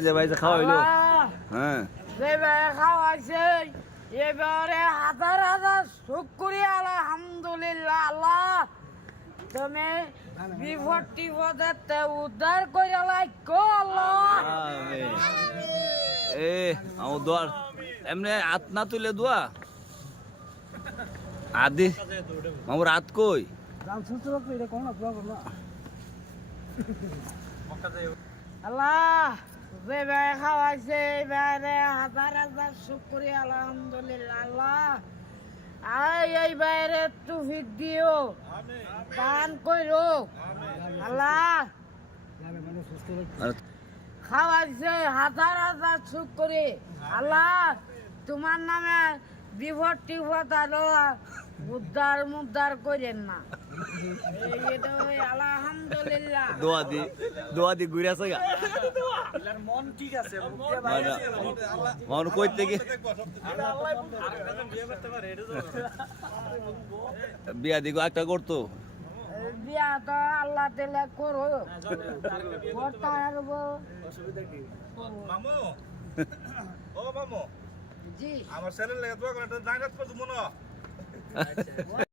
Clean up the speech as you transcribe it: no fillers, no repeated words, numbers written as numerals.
যে ভাই যে খাওয়া হইলো হ্যাঁ যেভাবে খাওয়াইছে এবারে হাজার হাজার শুকরিয়া আলহামদুলিল্লাহ আল্লাহ তুমি বিপদ টিপদে উদ্ধার করে লাইকো আল্লাহ এ আমার দোয়ার এমনি হাত না তুলে দোয়া আদি মামুর হাত কই আল্লাহ যেভাবে খাওয়াইছে এবারে হাজার হাজার শুকরিয়া আলহামদুলিল্লাহ আল্লাহ এই বাইরে তুফিক দিও দান কইরো আল্লাহ খাওয়াইছে হাজার হাজার শুকরি আল্লাহ তোমার নামে বিপদ টিপদ আলো উদ্ধার মুদ্ধার করেন না আলহামদুলিল্লাহ দোয়া দি ঘুরে আছে মন ঠিক আছে মন কই থেকে বিয়া দিগো একটা করতো বিয়া তো আল্লাহ তেলে করো করতে পারবো মামু ও মামু জি আমার ছেলের লেগে দোয়া করে জায়গা মনে